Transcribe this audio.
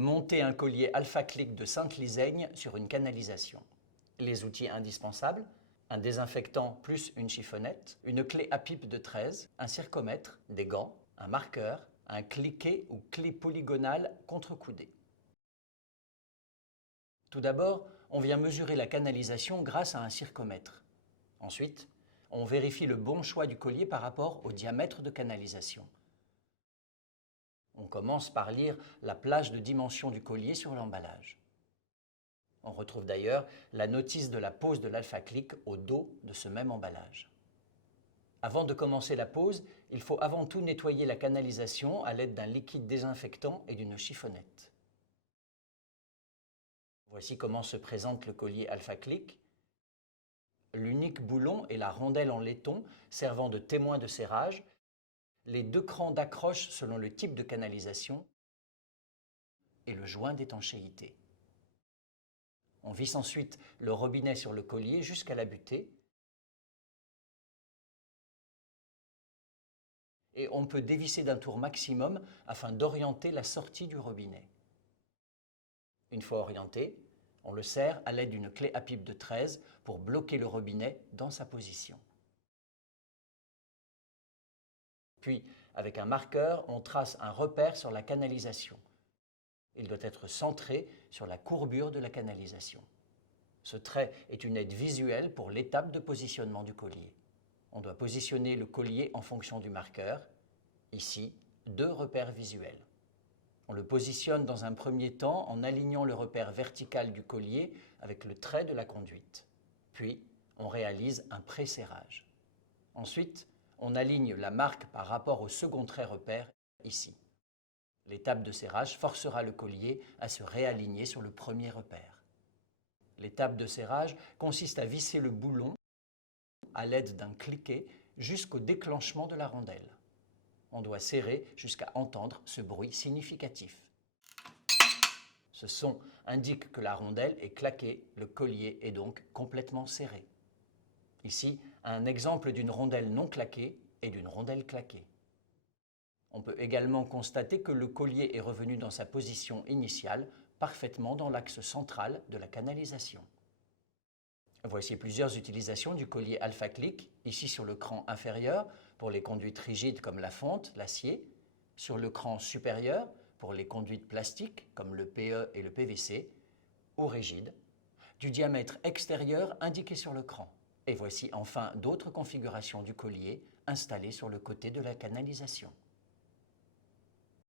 Monter un collier Alpha-Click de Sainte-Lisaigne sur une canalisation. Les outils indispensables: un désinfectant plus une chiffonnette, une clé à pipe de 13, un circomètre, des gants, un marqueur, un cliquet ou clé polygonale contrecoudée. Tout d'abord, on vient mesurer la canalisation grâce à un circomètre. Ensuite, on vérifie le bon choix du collier par rapport au diamètre de canalisation. On commence par lire la plage de dimension du collier sur l'emballage. On retrouve d'ailleurs la notice de la pose de l'Alpha-Click au dos de ce même emballage. Avant de commencer la pose, il faut avant tout nettoyer la canalisation à l'aide d'un liquide désinfectant et d'une chiffonnette. Voici comment se présente le collier Alpha-Click. L'unique boulon est la rondelle en laiton servant de témoin de serrage, les deux crans d'accroche selon le type de canalisation et le joint d'étanchéité. On visse ensuite le robinet sur le collier jusqu'à la butée et on peut dévisser d'un tour maximum afin d'orienter la sortie du robinet. Une fois orienté, on le serre à l'aide d'une clé à pipe de 13 pour bloquer le robinet dans sa position. Puis, avec un marqueur, on trace un repère sur la canalisation. Il doit être centré sur la courbure de la canalisation. Ce trait est une aide visuelle pour l'étape de positionnement du collier. On doit positionner le collier en fonction du marqueur. Ici, 2 repères visuels. On le positionne dans un premier temps en alignant le repère vertical du collier avec le trait de la conduite. Puis, on réalise un pré-serrage. Ensuite, on aligne la marque par rapport au second trait repère, ici. L'étape de serrage forcera le collier à se réaligner sur le premier repère. L'étape de serrage consiste à visser le boulon à l'aide d'un cliquet jusqu'au déclenchement de la rondelle. On doit serrer jusqu'à entendre ce bruit significatif. Ce son indique que la rondelle est claquée, le collier est donc complètement serré. Ici, un exemple d'une rondelle non claquée et d'une rondelle claquée. On peut également constater que le collier est revenu dans sa position initiale, parfaitement dans l'axe central de la canalisation. Voici plusieurs utilisations du collier Alpha-Click, ici sur le cran inférieur pour les conduites rigides comme la fonte, l'acier, sur le cran supérieur pour les conduites plastiques comme le PE et le PVC, ou rigides, du diamètre extérieur indiqué sur le cran. Et voici enfin d'autres configurations du collier installées sur le côté de la canalisation.